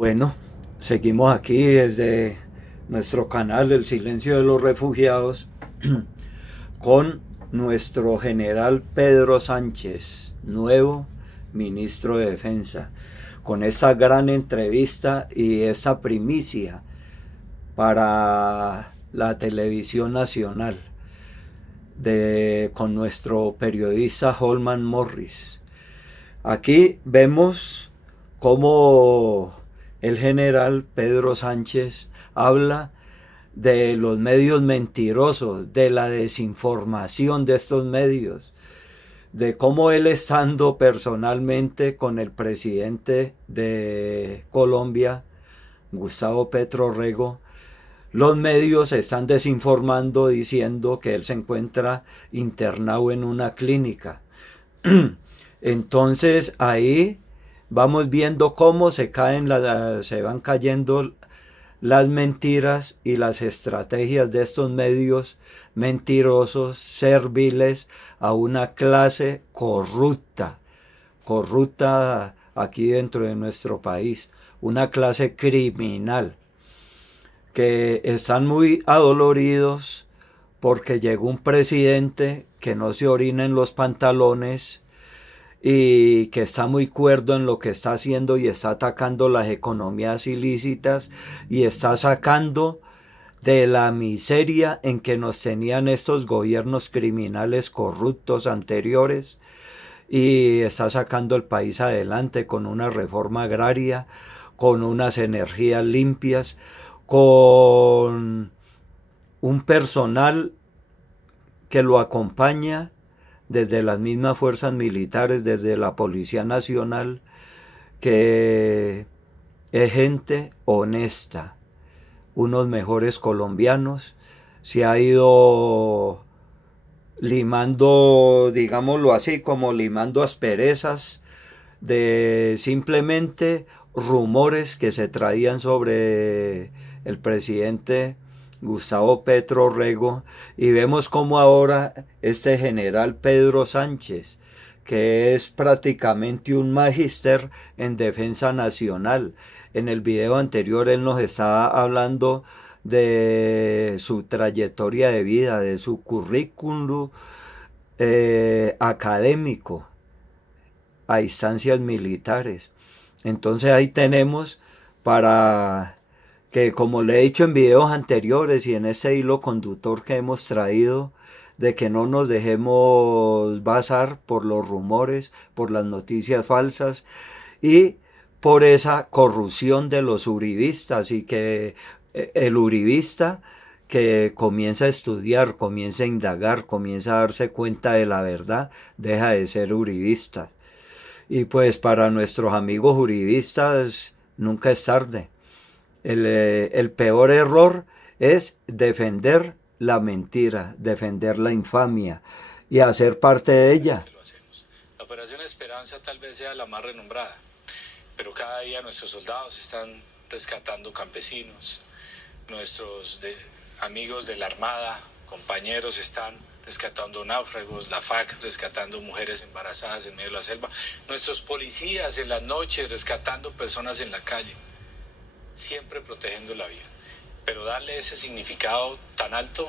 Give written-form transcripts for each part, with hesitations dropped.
Bueno, seguimos aquí desde nuestro canal El Silencio de los Refugiados con nuestro general Pedro Sánchez, nuevo ministro de Defensa, con esta gran entrevista y esta primicia para la televisión nacional con nuestro periodista Holman Morris. Aquí vemos cómo el general Pedro Sánchez habla de los medios mentirosos, de la desinformación de estos medios, de cómo él estando personalmente con el presidente de Colombia, Gustavo Petro Rego, los medios están desinformando diciendo que él se encuentra internado en una clínica. Entonces ahí vamos viendo cómo se van cayendo las mentiras y las estrategias de estos medios mentirosos, serviles a una clase corrupta aquí dentro de nuestro país, una clase criminal, que están muy adoloridos porque llegó un presidente que no se orina en los pantalones y que está muy cuerdo en lo que está haciendo y está atacando las economías ilícitas y está sacando de la miseria en que nos tenían estos gobiernos criminales corruptos anteriores, y está sacando el país adelante con una reforma agraria, con unas energías limpias, con un personal que lo acompaña desde las mismas fuerzas militares, desde la Policía Nacional, que es gente honesta, unos mejores colombianos. Se ha ido limando, digámoslo así, como limando asperezas de simplemente rumores que se traían sobre el presidente Gustavo Petro Rego, y vemos como ahora este general Pedro Sánchez, que es prácticamente un magíster en defensa nacional. En el video anterior él nos estaba hablando de su trayectoria de vida, de su currículum académico a instancias militares. Entonces ahí tenemos para que, como le he dicho en videos anteriores y en ese hilo conductor que hemos traído, de que no nos dejemos basar por los rumores, por las noticias falsas y por esa corrupción de los uribistas, y que el uribista que comienza a estudiar, comienza a indagar, comienza a darse cuenta de la verdad, deja de ser uribista. Y pues para nuestros amigos uribistas nunca es tarde. El peor error es defender la mentira, defender la infamia y hacer parte de ella. La Operación Esperanza tal vez sea la más renombrada, pero cada día nuestros soldados están rescatando campesinos, nuestros amigos de la Armada, compañeros, están rescatando náufragos, la FAC rescatando mujeres embarazadas en medio de la selva, nuestros policías en las noches rescatando personas en la calle, siempre protegiendo la vida. Pero darle ese significado tan alto,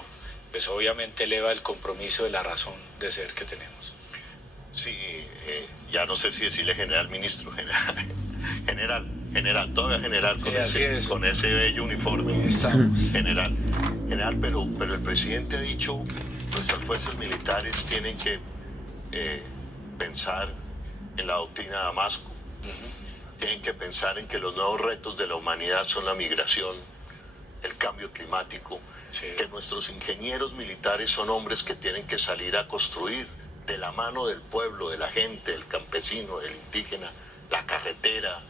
pues obviamente eleva el compromiso de la razón de ser que tenemos. Sí, ya no sé si decirle general, ministro, general, todavía general, sí, con ese bello uniforme. Estamos. General, pero el presidente ha dicho, nuestras fuerzas militares tienen que pensar en la doctrina de Damasco, tienen que pensar en que los nuevos retos de la humanidad son la migración, el cambio climático, que nuestros ingenieros militares son hombres que tienen que salir a construir de la mano del pueblo, de la gente, del campesino, del indígena, la carretera,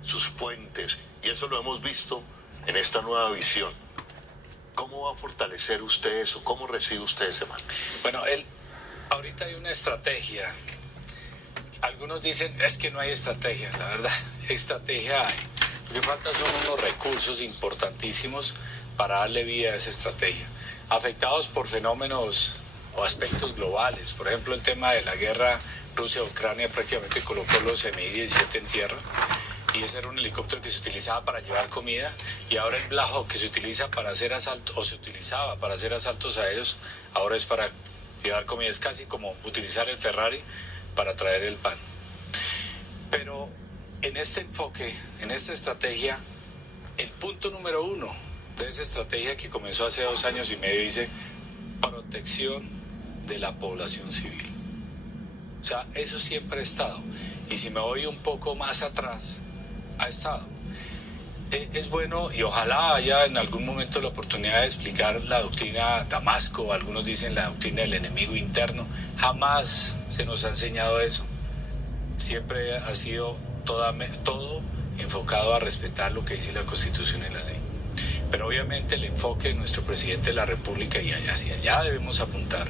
sus puentes, y eso lo hemos visto en esta nueva visión. ¿Cómo va a fortalecer usted eso? ¿Cómo recibe usted ese mando? Bueno, ahorita hay una estrategia. Algunos dicen, es que no hay estrategia. La verdad, estrategia hay. Lo que falta son unos recursos importantísimos para darle vida a esa estrategia. Afectados por fenómenos o aspectos globales. Por ejemplo, el tema de la guerra Rusia-Ucrania prácticamente colocó los Mi-17 en tierra. y ese era un helicóptero que se utilizaba para llevar comida, y ahora el Black Hawk, que se utiliza para hacer asaltos, o se utilizaba para hacer asaltos aéreos, ahora es para llevar comida. Es casi como utilizar el Ferrari para traer el pan. Pero en este enfoque, en esta estrategia, el punto número 1 de esa estrategia, que comenzó hace 2 años y medio, dice protección de la población civil. O sea, eso siempre ha estado. Y si me voy un poco más atrás, ha estado. Es bueno, y ojalá haya en algún momento la oportunidad de explicar la doctrina Damasco. Algunos dicen la doctrina del enemigo interno. Jamás se nos ha enseñado eso. Siempre ha sido todo enfocado a respetar lo que dice la Constitución y la ley. Pero obviamente el enfoque de nuestro presidente de la República, y hacia allá debemos apuntar,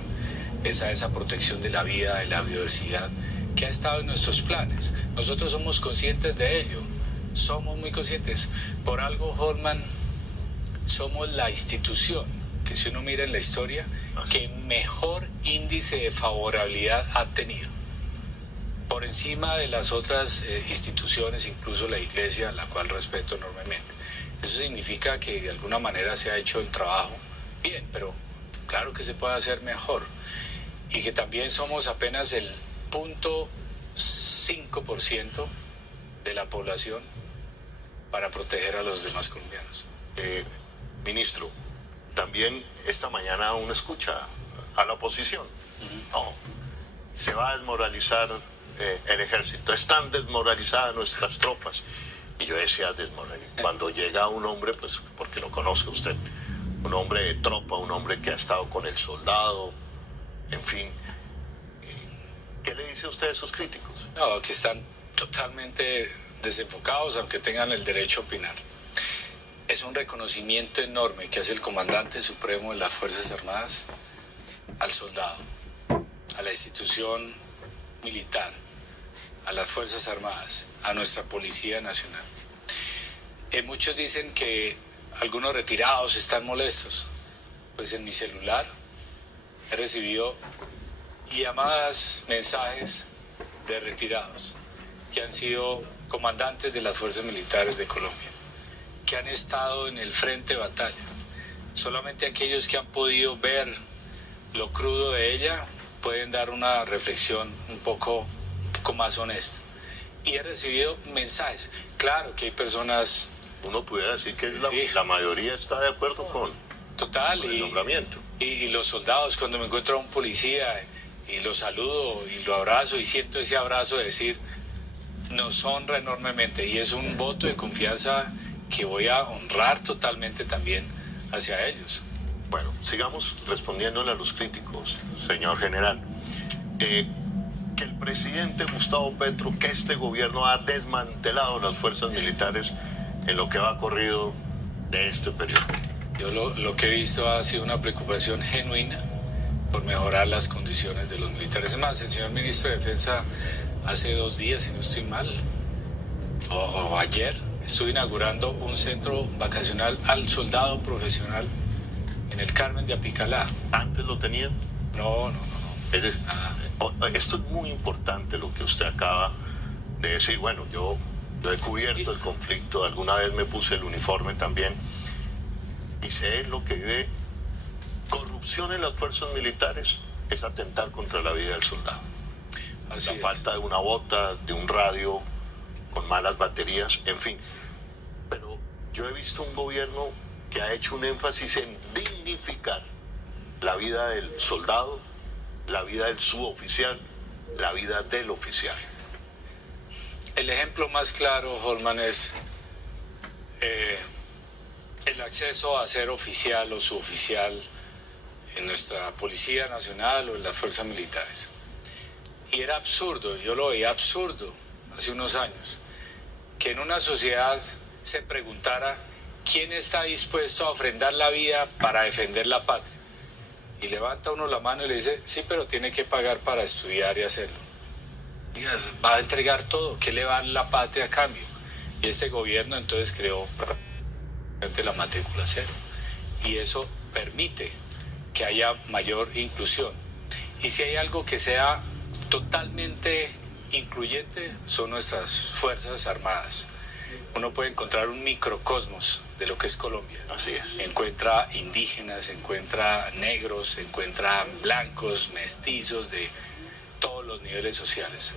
es a esa protección de la vida, de la biodiversidad, que ha estado en nuestros planes. Nosotros somos conscientes de ello, somos muy conscientes. Por algo, Holman, somos la institución que, si uno mira en la historia, que mejor índice de favorabilidad ha tenido, por encima de las otras instituciones, incluso la Iglesia, la cual respeto enormemente. Eso significa que de alguna manera se ha hecho el trabajo bien, pero claro que se puede hacer mejor, y que también somos apenas el 0.5% de la población para proteger a los demás colombianos. Ministro, también esta mañana uno escucha a la oposición. No, se va a desmoralizar el ejército, están desmoralizadas nuestras tropas. Y yo decía, cuando llega un hombre, pues porque lo conozco usted, un hombre de tropa, un hombre que ha estado con el soldado, en fin, ¿qué le dice usted a esos críticos? No, que están totalmente desenfocados, aunque tengan el derecho a opinar. Es un reconocimiento enorme que hace el comandante supremo de las Fuerzas Armadas al soldado, a la institución militar, a las Fuerzas Armadas, a nuestra Policía Nacional. Muchos dicen que algunos retirados están molestos. Pues en mi celular he recibido llamadas, mensajes de retirados que han sido comandantes de las fuerzas militares de Colombia, que han estado en el frente de batalla. Solamente aquellos que han podido ver lo crudo de ella pueden dar una reflexión un poco más honesta. Y he recibido mensajes. Claro que hay personas... Uno pudiera decir que sí, la mayoría está de acuerdo con el nombramiento. Y los soldados, cuando me encuentro a un policía y lo saludo y lo abrazo y siento ese abrazo de decir, nos honra enormemente, y es un voto de confianza que voy a honrar totalmente también hacia ellos. Bueno, sigamos respondiéndole a los críticos, señor general. Que el presidente Gustavo Petro, que este gobierno ha desmantelado las fuerzas militares en lo que va corrido de este periodo. Yo lo que he visto ha sido una preocupación genuina por mejorar las condiciones de los militares. Es más, el señor ministro de Defensa hace 2 días, si no estoy mal, o ayer, estuve inaugurando un centro vacacional al soldado profesional en el Carmen de Apicalá. ¿Antes lo tenían? No. Esto es muy importante lo que usted acaba de decir. Bueno, yo he cubierto el conflicto, alguna vez me puse el uniforme también, y sé lo que vive. Corrupción en las fuerzas militares es atentar contra la vida del soldado. La falta de una bota, de un radio con malas baterías, en fin. Pero yo he visto un gobierno que ha hecho un énfasis en dignificar la vida del soldado, la vida del suboficial, la vida del oficial. El ejemplo más claro, Holman, es el acceso a ser oficial o suboficial en nuestra Policía Nacional o en las fuerzas militares. Y era absurdo, yo lo veía absurdo hace unos años, que en una sociedad se preguntara quién está dispuesto a ofrendar la vida para defender la patria. Y levanta uno la mano y le dice, sí, pero tiene que pagar para estudiar y hacerlo. Diga, va a entregar todo, ¿qué le va a dar la patria a cambio? Y este gobierno entonces creó la matrícula cero. Y eso permite que haya mayor inclusión. Y si hay algo que sea totalmente incluyente, son nuestras Fuerzas Armadas. uno puede encontrar un microcosmos de lo que es Colombia. Así es. Encuentra indígenas, encuentra negros, encuentra blancos, mestizos de todos los niveles sociales.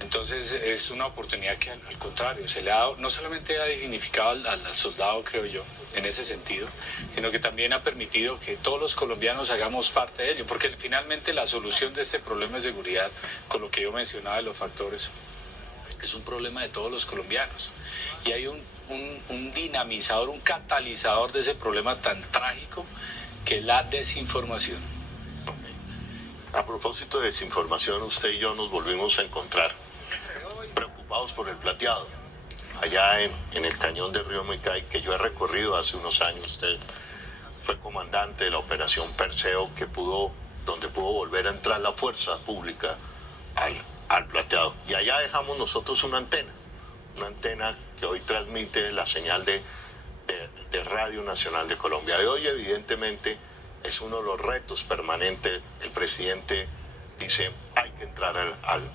Entonces es una oportunidad que al contrario se le ha dado, no solamente ha dignificado al soldado, creo yo, en ese sentido, sino que también ha permitido que todos los colombianos hagamos parte de ello, porque finalmente la solución de este problema de seguridad, con lo que yo mencionaba de los factores, es un problema de todos los colombianos. Y hay un dinamizador, un catalizador de ese problema tan trágico que es la desinformación. A propósito de desinformación, usted y yo nos volvimos a encontrar preocupados por el plateado. Allá en el cañón del río Micay, que yo he recorrido hace unos años, usted fue comandante de la operación Perseo, donde pudo volver a entrar la fuerza pública al plateado. Y allá dejamos nosotros una antena que hoy transmite la señal de Radio Nacional de Colombia. Y hoy evidentemente es uno de los retos permanentes. El presidente dice, hay que entrar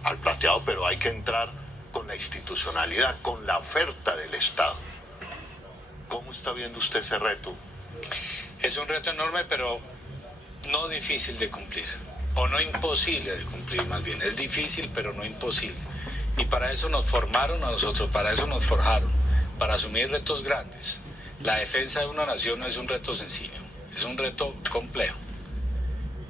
al plateado, pero hay que entrar con la institucionalidad, con la oferta del Estado. ¿Cómo está viendo usted ese reto? Es un reto enorme, pero no difícil de cumplir, o no imposible de cumplir más bien. Es difícil, pero no imposible. Y para eso nos formaron a nosotros, para eso nos forjaron, para asumir retos grandes. La defensa de una nación no es un reto sencillo, es un reto complejo.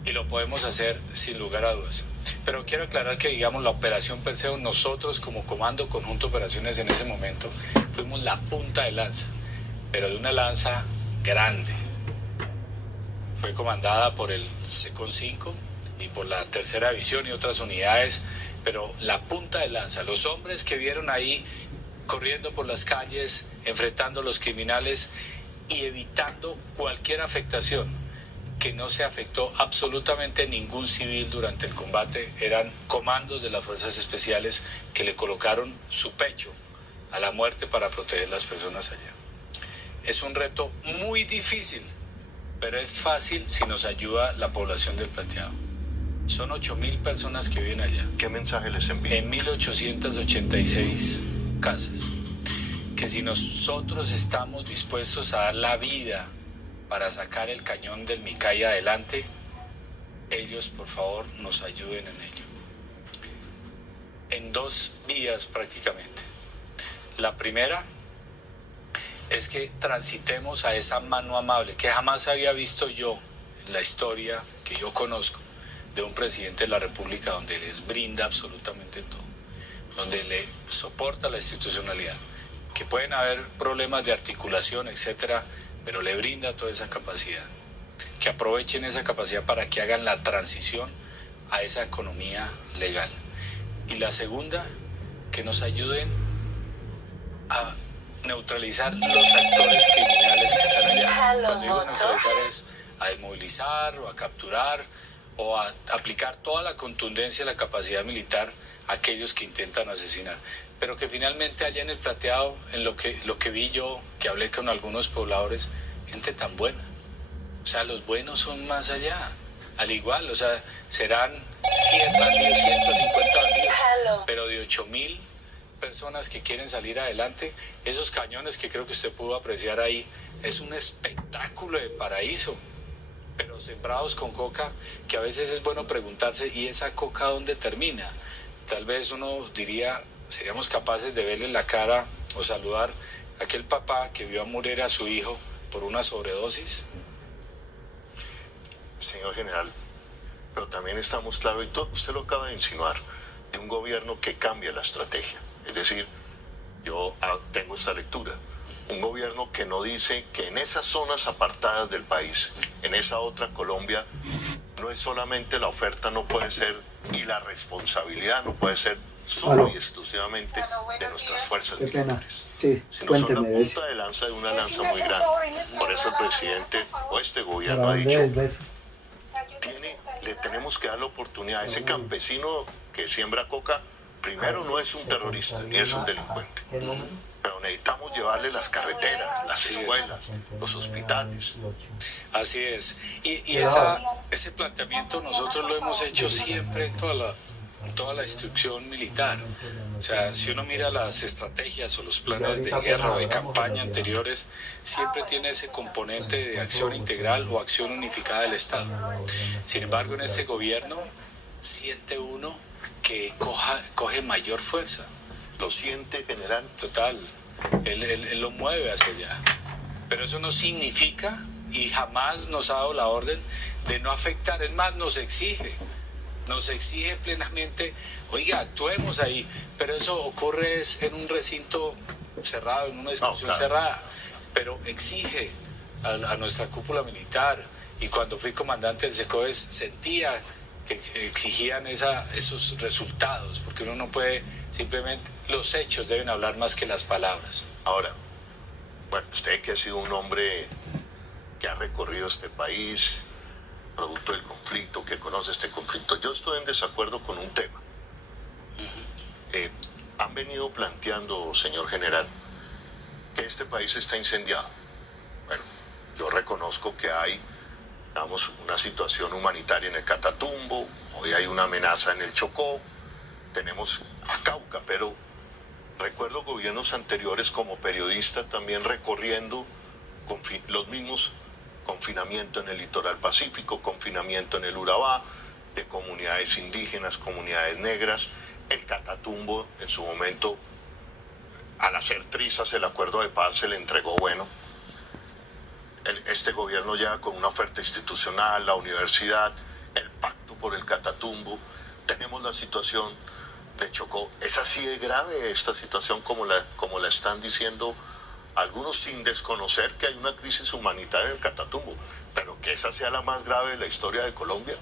Y lo podemos hacer sin lugar a dudas. Pero quiero aclarar que, digamos, la operación Perseo, nosotros como Comando Conjunto de Operaciones en ese momento, fuimos la punta de lanza, pero de una lanza grande. Fue comandada por el SECON 5 y por la Tercera División y otras unidades, pero la punta de lanza, los hombres que vieron ahí corriendo por las calles, enfrentando a los criminales y evitando cualquier afectación, que no se afectó absolutamente ningún civil durante el combate, eran comandos de las Fuerzas Especiales que le colocaron su pecho a la muerte para proteger a las personas allá. Es un reto muy difícil, pero es fácil si nos ayuda la población del Plateado. Son 8.000 personas que viven allá. ¿Qué mensaje les envía? En 1.886 casas. Que si nosotros estamos dispuestos a dar la vida para sacar el cañón del Micay adelante, ellos por favor nos ayuden en ello. En dos vías prácticamente. La primera es que transitemos a esa mano amable que jamás había visto yo en la historia que yo conozco de un presidente de la República, donde les brinda absolutamente todo, donde le soporta la institucionalidad, que pueden haber problemas de articulación, etcétera, pero le brinda toda esa capacidad, que aprovechen esa capacidad para que hagan la transición a esa economía legal. Y la segunda, que nos ayuden a neutralizar los actores criminales que están allá. Cuando digo neutralizar es a desmovilizar o a capturar o a aplicar toda la contundencia y la capacidad militar a aquellos que intentan asesinar. Pero que finalmente allá en el Plateado, en lo que vi yo, que hablé con algunos pobladores, gente tan buena. O sea, los buenos son más allá. Al igual, o sea, serán 100 bandidos, 150 bandidos, pero de 8.000 personas que quieren salir adelante, esos cañones que creo que usted pudo apreciar ahí, es un espectáculo de paraíso, pero sembrados con coca, que a veces es bueno preguntarse, ¿y esa coca dónde termina? Tal vez uno diría, seríamos capaces de verle la cara o saludar a aquel papá que vio morir a su hijo por una sobredosis. Señor general, pero también estamos claros, y usted lo acaba de insinuar, de un gobierno que cambia la estrategia. Es decir, yo tengo esta lectura, un gobierno que no dice que en esas zonas apartadas del país, en esa otra Colombia, no es solamente la oferta, no puede ser, y la responsabilidad no puede ser solo y exclusivamente de nuestras fuerzas militares, sino son la punta de lanza de una lanza muy grande. Por eso el presidente o este gobierno ha dicho, le tenemos que dar la oportunidad a ese campesino que siembra coca. Primero, no es un terrorista ni es un delincuente, pero necesitamos llevarle las carreteras, las escuelas, los hospitales. Así es. Y ese planteamiento nosotros lo hemos hecho siempre en toda la instrucción militar. O sea, si uno mira las estrategias o los planes de guerra o de campaña anteriores, siempre tiene ese componente de acción integral o acción unificada del Estado. Sin embargo, en este gobierno siente uno que coge mayor fuerza. ¿Lo siente, general? Total, él lo mueve hacia allá. Pero eso no significa, y jamás nos ha dado la orden, de no afectar. Es más, nos exige plenamente, oiga, actuemos ahí. Pero eso ocurre en un recinto cerrado, en una discusión cerrada. Pero exige a nuestra cúpula militar. Y cuando fui comandante del SECOES sentía que exigían esos resultados, porque uno no puede simplemente, los hechos deben hablar más que las palabras. Ahora, bueno, usted que ha sido un hombre que ha recorrido este país, producto del conflicto, que conoce este conflicto, yo estoy en desacuerdo con un tema. Han venido planteando, señor general, que este país está incendiado. Bueno, yo reconozco que hay, digamos, una situación humanitaria en el Catatumbo, hoy hay una amenaza en el Chocó, tenemos a Cauca, pero recuerdo gobiernos anteriores como periodista también recorriendo los mismos confinamiento en el litoral pacífico, confinamiento en el Urabá, de comunidades indígenas, comunidades negras. El Catatumbo en su momento, al hacer trizas el acuerdo de paz, se le entregó, bueno, este gobierno ya con una oferta institucional, la universidad, el pacto por el Catatumbo, tenemos la situación de Chocó. ¿Es así de grave esta situación como la están diciendo algunos, sin desconocer que hay una crisis humanitaria en el Catatumbo, pero que esa sea la más grave de la historia de Colombia?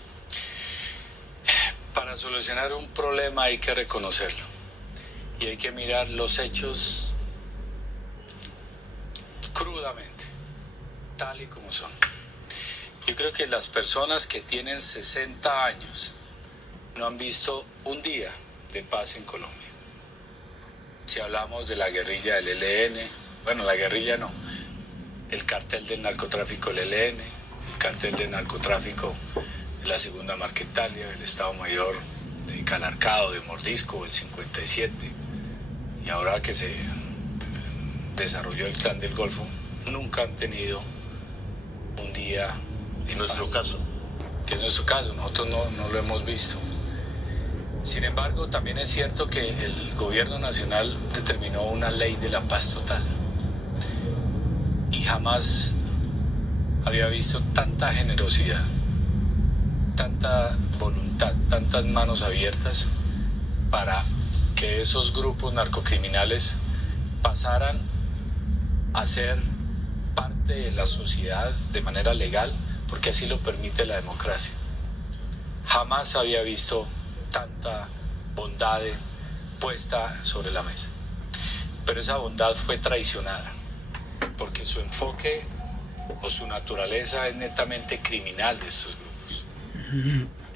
Para solucionar un problema hay que reconocerlo y hay que mirar los hechos crudamente, tal y como son. Yo creo que las personas que tienen 60 años no han visto un día de paz en Colombia. Si hablamos de la guerrilla del ELN, bueno, la guerrilla no, el cartel del narcotráfico del ELN, el cartel del narcotráfico de la Segunda Marquetalia, del Estado Mayor de Calarcado, de Mordisco, el 57, y ahora que se desarrolló el Clan del Golfo, nunca han tenido un día en nuestro caso. Que es nuestro caso, nosotros no lo hemos visto. Sin embargo, también es cierto que el gobierno nacional determinó una ley de la paz total. Y jamás había visto tanta generosidad, tanta voluntad, tantas manos abiertas para que esos grupos narcocriminales pasaran a ser parte de la sociedad de manera legal, porque así lo permite la democracia. Jamás había visto tanta bondad puesta sobre la mesa. Pero esa bondad fue traicionada, porque su enfoque o su naturaleza es netamente criminal de estos grupos.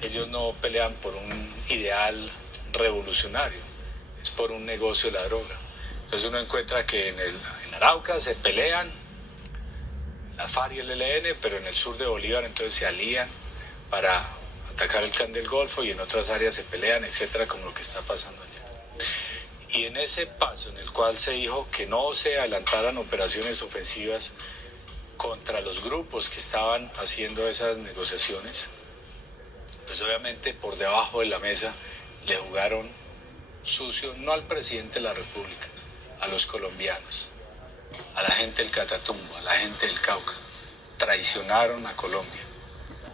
Ellos no pelean por un ideal revolucionario, es por un negocio de la droga. Entonces uno encuentra que en Arauca se pelean la FARC y el ELN, pero en el sur de Bolívar entonces se alían para atacar el Clan del Golfo, y en otras áreas se pelean, etcétera, como lo que está pasando allá. Y en ese paso en el cual se dijo que no se adelantaran operaciones ofensivas contra los grupos que estaban haciendo esas negociaciones, pues obviamente por debajo de la mesa le jugaron sucio, no al presidente de la República, a los colombianos, a la gente del Catatumbo, a la gente del Cauca. Traicionaron a Colombia.